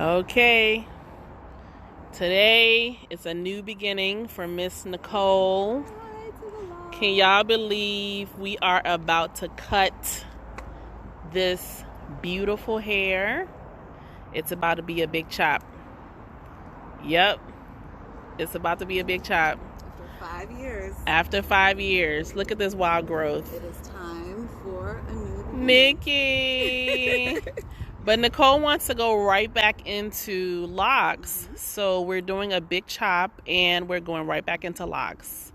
Okay, today is a new beginning for Miss Nicole. Can y'all believe we are about to cut this beautiful hair? It's about to be a big chop. Yep, it's about to be a big chop. After 5 years. After 5 years. Look at this wild growth. It is time for a new beginning. Nikki! But Nicole wants to go right back into locks. So we're doing a big chop and we're going right back into locks.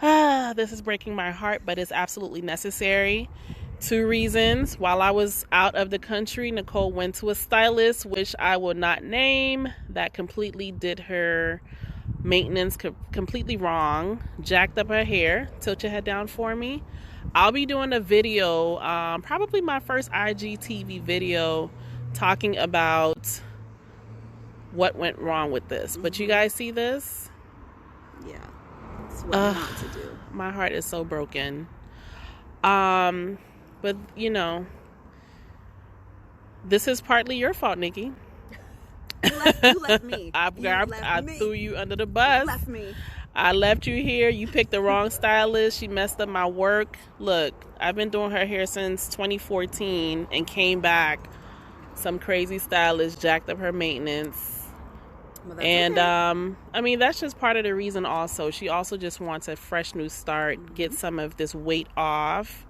This is breaking my heart, but it's absolutely necessary. 2 reasons. While I was out of the country, Nicole went to a stylist, which I will not name, that completely did her maintenance completely wrong, jacked up her hair. Tilt your head down for me. I'll be doing a video, probably my first IGTV video, talking about what went wrong with this. But you guys see this? Yeah, it's what not to do. My heart is so broken. But you know, this is partly your fault, Nikki. You left me. I threw you under the bus. You left me. I left you here. You picked the wrong stylist. She messed up my work. Look, I've been doing her hair since 2014 and came back. Some crazy stylist jacked up her maintenance. Well, and okay. I mean, that's just part of the reason also. She also just wants a fresh new start, get some of this weight off,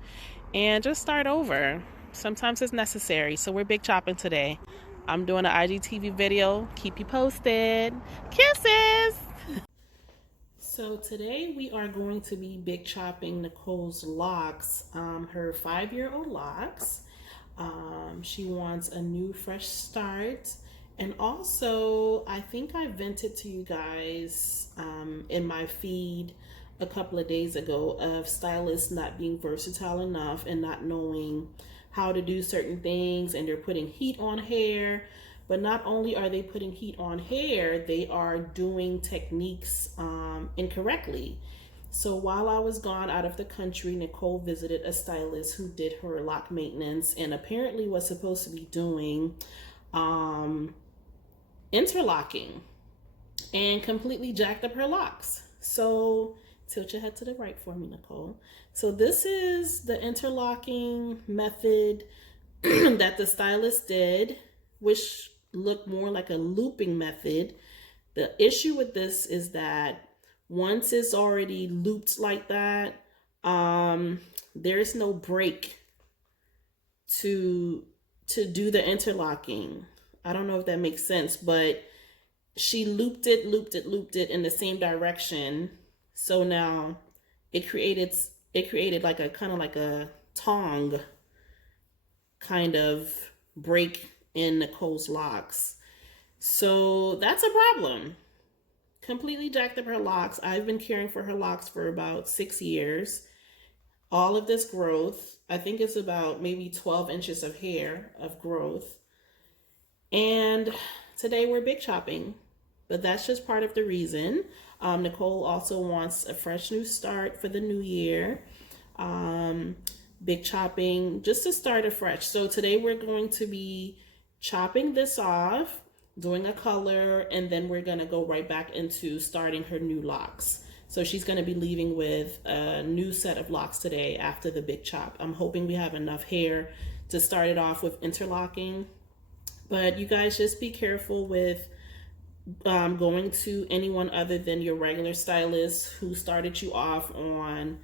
and just start over. Sometimes it's necessary. So we're big chopping today. I'm doing an IGTV video. Keep you posted. Kisses! So today we are going to be big chopping Nicole's locks, her 5-year-old locks. She wants a new fresh start. And also, I think I vented to you guys in my feed a couple of days ago of stylists not being versatile enough and not knowing how to do certain things, and they're putting heat on hair. But not only are they putting heat on hair, they are doing techniques incorrectly. So while I was gone out of the country, Nicole visited a stylist who did her lock maintenance and apparently was supposed to be doing interlocking, and completely jacked up her locks. So tilt your head to the right for me, Nicole. So this is the interlocking method that the stylist did, which looked more like a looping method. The issue with this is that once it's already looped like that, there's no break to do the interlocking. I don't know if that makes sense, but she looped it in the same direction. So now it created like a kind of like a tongue kind of break in Nicole's locks. So that's a problem. Completely jacked up her locks. I've been caring for her locks for about 6 years. All of this growth, I think it's about maybe 12 inches of hair of growth. And today we're big chopping, but that's just part of the reason. Nicole also wants a fresh new start for the new year. Big chopping just to start afresh. So today we're going to be chopping this off, doing a color, and then we're going to go right back into starting her new locks. So she's going to be leaving with a new set of locks today after the big chop. I'm hoping we have enough hair to start it off with interlocking. But you guys just be careful with going to anyone other than your regular stylist who started you off on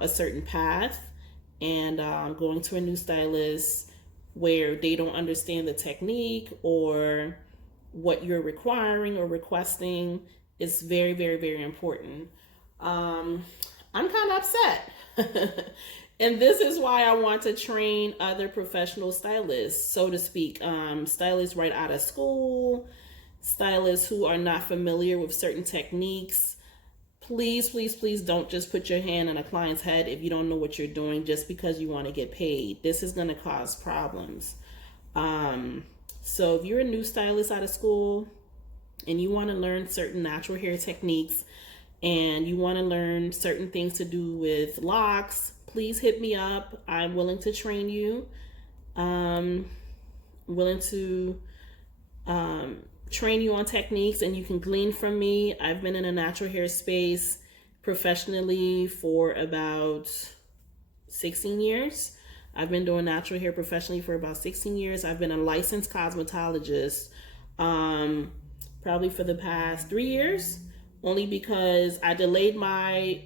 a certain path, and going to a new stylist where they don't understand the technique or what you're requiring or requesting is very, very, very important. I'm kind of upset. And this is why I want to train other professional stylists, so to speak. Stylists right out of school, stylists who are not familiar with certain techniques. Please, please, please don't just put your hand on a client's head if you don't know what you're doing just because you want to get paid. This is going to cause problems. So if you're a new stylist out of school and you want to learn certain natural hair techniques and you want to learn certain things to do with locks, please hit me up. I'm willing to train you. Willing to train you on techniques, and you can glean from me. I've been in a natural hair space professionally for about 16 years. I've been doing natural hair professionally for about 16 years. I've been a licensed cosmetologist probably for the past 3 years, only because I delayed my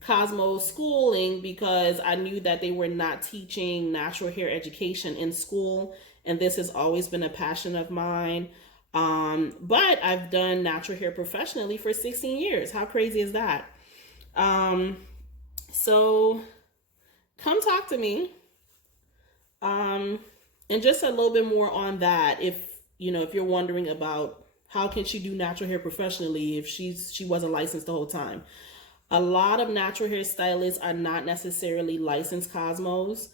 Cosmo schooling because I knew that they were not teaching natural hair education in school, and this has always been a passion of mine. But I've done natural hair professionally for 16 years. How crazy is that? So come talk to me. And just a little bit more on that. If you're wondering about how can she do natural hair professionally if she wasn't licensed the whole time. A lot of natural hair stylists are not necessarily licensed cosmos,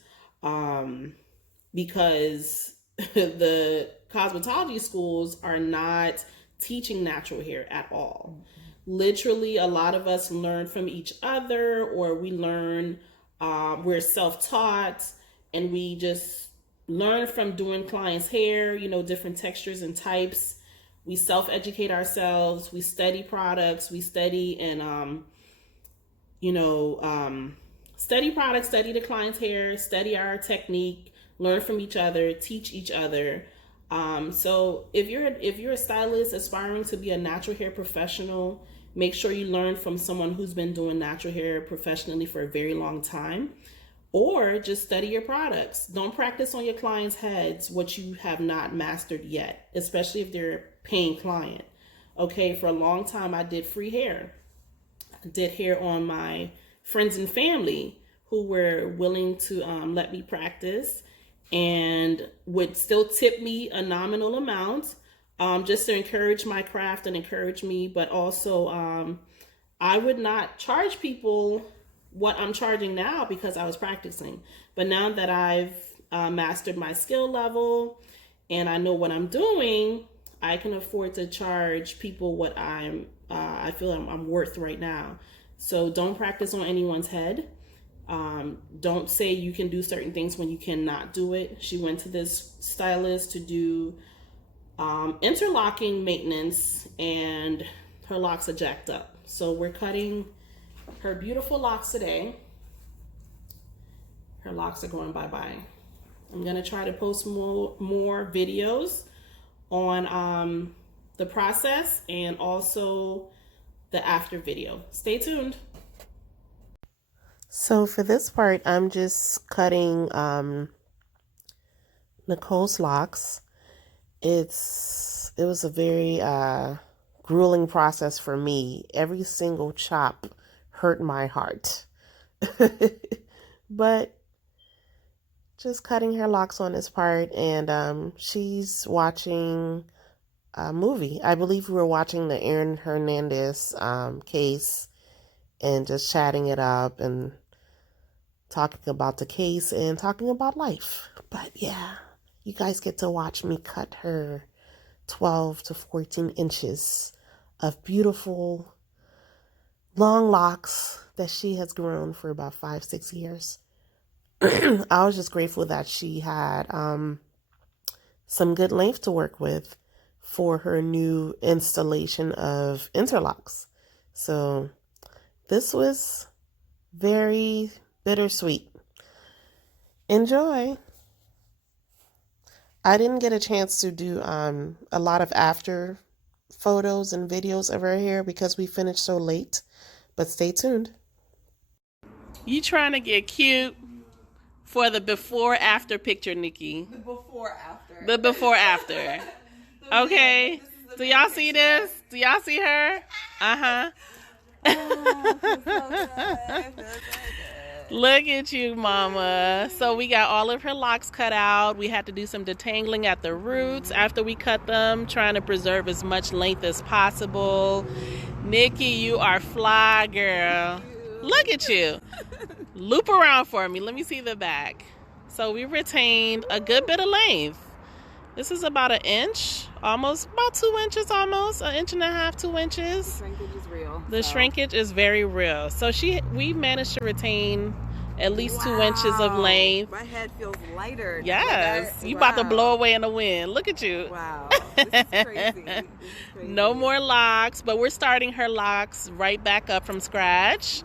because the cosmetology schools are not teaching natural hair at all. Literally, a lot of us learn from each other, or we learn, we're self-taught, and we just learn from doing clients' hair, different textures and types. We self-educate ourselves. We study products. We study and, study products, study the client's hair, study our technique, learn from each other, teach each other. So if you're a stylist aspiring to be a natural hair professional, make sure you learn from someone who's been doing natural hair professionally for a very long time, or just study your products. Don't practice on your clients' heads what you have not mastered yet, especially if they're a paying client. Okay, for a long time I did free hair. I did hair on my friends and family who were willing to let me practice, and would still tip me a nominal amount, just to encourage my craft and encourage me. But also, I would not charge people what I'm charging now because I was practicing. But now that I've mastered my skill level and I know what I'm doing, I can afford to charge people what I feel I'm worth right now. So don't practice on anyone's head. Don't say you can do certain things when you cannot do it. She went to this stylist to do interlocking maintenance, and her locks are jacked up. So we're cutting her beautiful locks today. Her locks are going bye-bye. I'm gonna try to post more videos on the process and also the after video. Stay tuned. So for this part, I'm just cutting Nicole's locks. It was a very grueling process for me. Every single chop hurt my heart. But just cutting her locks on this part, and she's watching a movie. I believe we were watching the Aaron Hernandez case, and just chatting it up and talking about the case and talking about life. But yeah, you guys get to watch me cut her 12 to 14 inches of beautiful long locks that she has grown for about 5-6 years. I was just grateful that she had some good length to work with for her new installation of interlocks. So this was very bittersweet. Enjoy. I didn't get a chance to do a lot of after photos and videos of her hair because we finished so late, but stay tuned. You trying to get cute for the before after picture, Nikki? The before after. The before after. Okay. Do y'all see this? Do y'all see her? Uh-huh. Oh, feels so good. Feels so good. Look at you, mama. So we got all of her locks cut out. We had to do some detangling at the roots after we cut them, trying to preserve as much length as possible. Nikki, you are fly, girl. Look at you. Loop around for me. Let me see the back. So we retained a good bit of length. This is about an inch, almost about 2 inches, almost an inch and a half, 2 inches. The shrinkage is real. The shrinkage is very real. So we managed to retain at least 2 inches of length. My head feels lighter. Yes, you about to blow away in the wind. Look at you. Wow, this is crazy. This is crazy. No more locks, but we're starting her locks right back up from scratch.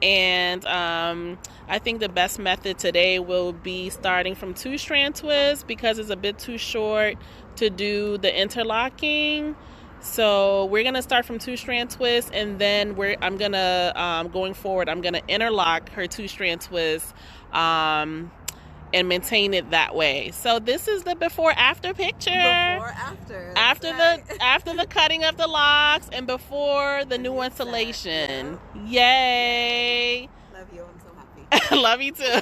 And I think the best method today will be starting from 2-strand twists because it's a bit too short to do the interlocking. So we're gonna start from 2-strand twists, and then I'm gonna going forward, I'm gonna interlock her 2-strand twist and maintain it that way. So this is the before after picture. Before after. After the cutting of the locks and before the new installation. Yeah. Yay! Love you. I'm so happy. Love you too.